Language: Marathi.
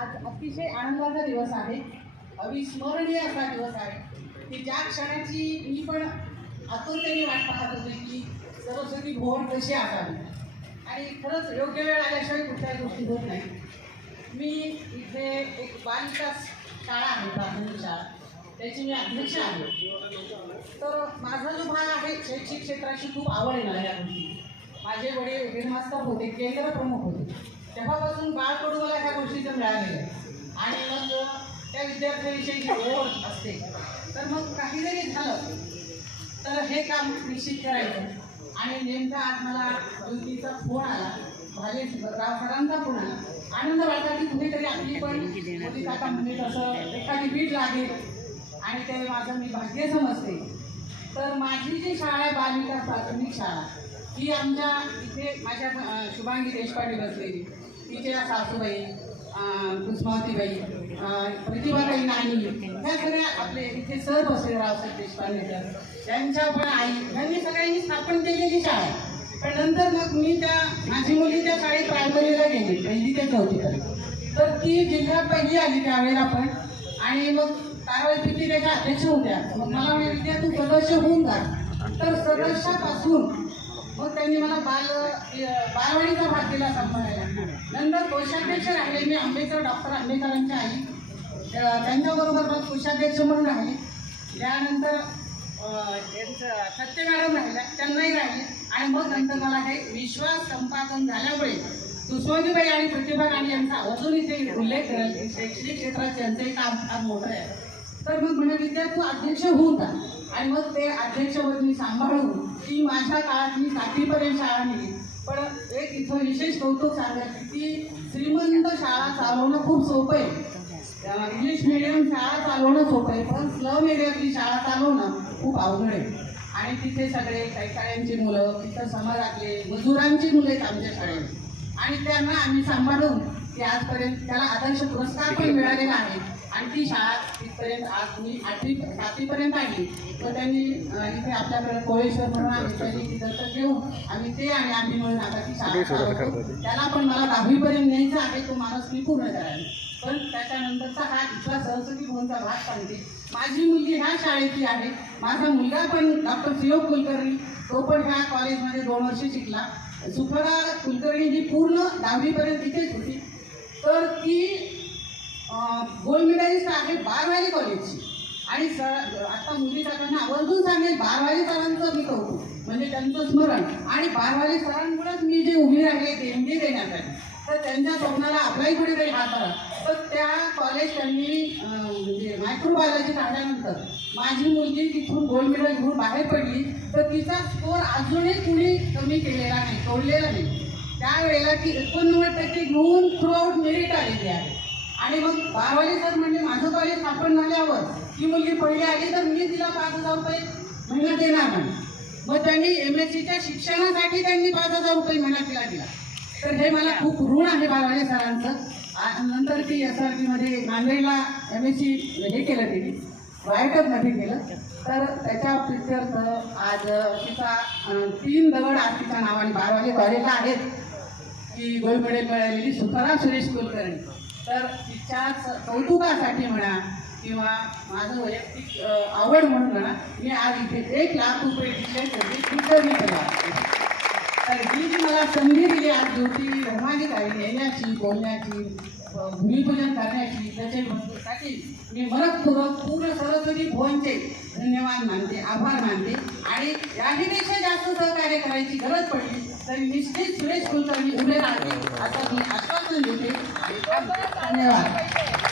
आज अतिशय आनंदाचा दिवस आहे. अविस्मरणीय असा दिवस आहे की ज्या क्षणाची मी पण आतुरतेने वाट पाहत होते की सरस्वती भोवण कशी असावी. आणि खरंच योग्य वेळ आल्याशिवाय कुठल्याही गोष्टी होत नाही. मी इथे एक बालिका शाळा आहे प्राथमिक शाळा. त्याची मी अध्यक्ष आहे. तर माझा जो भाग आहे शैक्षणिक क्षेत्राची खूप आवड आहे मला या गोष्टी माझे वडील हेडमास्टर होते केंद्र प्रमुख होते. तेव्हापासून बाळकडून मला ह्या गोष्टीचं मिळालेलं आणि मग त्या विद्यार्थ्यांविषयी ओढ असते. तर मग काही जरी झालं. तर हे काम निश्चित करायचं. आणि नेमका आज मला ज्योतीचा फोन आला. भाले सरांचा फोन आला. आनंद वाटला की कुठेतरी आपली पण मोठी काका म्हणजे कसं एखादी बीट लागेल. आणि ते माझं मी भाग्य समजते. तर माझी जी शाळा आहे बालिका प्राथमिक शाळा ही आमच्या इथे माझ्या शुभांगी देशपांडे बसलेली. तिच्या सासूबाई कुसमावतीबाई अं, प्रतिभाताई नानी ह्या सगळ्या आपले इथे सर बसले रावसाहेब देशपांडे सर. त्यांच्या पण आई यांनी सगळ्यांनी स्थापन केलेली शाळा. आहे. पण नंतर मग मी त्या माझी मुली त्या शाळेत प्रायमरीला गेली पहिली ते चौथीपर्यंत तर ती जिल्ह्यात पहिली आली त्यावेळेला पण. आणि मग कारवाई त्याच्या अध्यक्ष होत्या मग मला म्हणे विद्या तू सदस्य होऊन जा. तर सदस्यापासून मग त्यांनी मला बाल बालवाडीचा भाग दिला सांभाळायला. नंतर कोषाध्यक्ष राहिले. मी आंबेडकर डॉक्टर आंबेडकरांच्या आई. त्यांच्याबरोबर मग कोषाध्यक्ष म्हणून राहिले. त्यानंतर सत्य मॅडम राहिल्या. त्यांनाही राहिले. आणि मग नंतर मला हे विश्वास संपादन झाल्यामुळे सुषमाजीबाई आणि प्रतिभा राणी यांचा अजून इथे उल्लेख करेल. शैक्षणिक क्षेत्रात त्यांचंही काम फार मोठं आहे. तर मग म्हणजे विद्यार्थी तू अध्यक्ष होऊन जा. आणि मग ते अध्यक्षपद मी सांभाळून ती माझ्या काळात मी सातवीपर्यंत शाळा नेली. पण एक इथं विशेष कौतुक सांगायचं की श्रीमंत शाळा चालवणं खूप सोपं आहे. त्या इंग्लिश मिडियम शाळा चालवणं सोपं आहे पण स्लम एरियातली शाळा चालवणं खूप अवघड आहे. आणि तिथे सगळे कैकाळ्यांची मुलं तिथं समाजातले मजुरांची मुलं आहेत आमच्या शाळेत. आणि त्यांना आम्ही सांभाळून की आजपर्यंत त्याला आदर्श पुरस्कार पण मिळालेला आहे. आणि ती शाळा तिथपर्यंत आज मी आठवी सातवीपर्यंत आणली तर त्यांनी इथे आपल्याकडे कोळेश्वर म्हणून आहे त्यांनी ती दत्तक घेऊन आम्ही ते आणि आम्ही मिळून आता ती. शाळा. त्याला पण मला दहावीपर्यंत न्यायचं आहे तो माणूस मी पूर्ण करायला पण त्याच्यानंतरचा हा इथला सरस्वती भवनचा भाग सांगते. माझी मुलगी ह्या शाळेतली आहे. माझा मुलगा पण डॉक्टर सियोग कुलकर्णी. तो पण ह्या कॉलेजमध्ये दोन वर्ष शिकला. सुखदा कुलकर्णी ही पूर्ण दहावीपर्यंत इथेच होती. तर ती गोल्ड मेडलिस्ट आहे बारवाली कॉलेजची आणि सर आता मुली सरांना आवर्जून सांगेल बारवाडी सरांचं मी कौतुक म्हणजे त्यांचं स्मरण. आणि बारवाली सरांमुळेच मी जे उभी राहिले देणगी देण्यासाठी. तर त्यांच्या स्वप्नाला आपलाही कुठेतरी हात आला. तर त्या कॉलेज त्यांनी म्हणजे मायक्रोबायोलॉजी काढल्यानंतर माझी मुलगी तिथून गोल्ड मेडल घेऊन बाहेर पडली. तर तिचा स्कोर अजूनही कुणी कमी केलेला नाही तोडलेला नाही. त्यावेळेला ती एकोणनव्वद टक्के घेऊन थ्रू आउट मेरिट आलेली आहे. आणि मग बारावाडी सर म्हणजे माझं कॉलेज स्थापन झाल्यावर ती मुलगी पहिली आली तर मी तिला पाच हजार रुपये महिना देणार नाही. मग त्यांनी एम एस सीच्या शिक्षणासाठी त्यांनी पाच हजार रुपये महिना तिला दिला. तर हे मला खूप ऋण आहे बारावाले सरांचं. नंतर ती एस आर टीमध्ये नांदेडला एम एस सी हे केलं तिने. वायटकमध्ये केलं. तर त्याच्या पिक्चरचं आज तिचा तीन दगड आज तिच्या नावाने बारावाले कॉलेजला आहेत. ती गोल्ड मिळालेली सुपरा सुरेश कुलकर्णी. तर तिच्या कौतुकासाठी म्हणा किंवा माझं वैयक्तिक आवड म्हणून म्हणा मी आज इथे एक लाख रुपये दिले त्याची केला तर ही जी मला संधी दिली आज ज्योती धर्माधिकारी येण्याची बोलण्याची भूमिपूजन करण्याची त्याच्यासाठी मी मनपूर्वक पूर्ण सरस्वती भुवनचे धन्यवाद मानते आभार मानते. आणि याहीपेक्षा जास्त सहकार्य करायची गरज पडली तर निश्चित सुरेश कुलकर्णी उभे राहतील. असं मी आश्वासन देते. धन्यवाद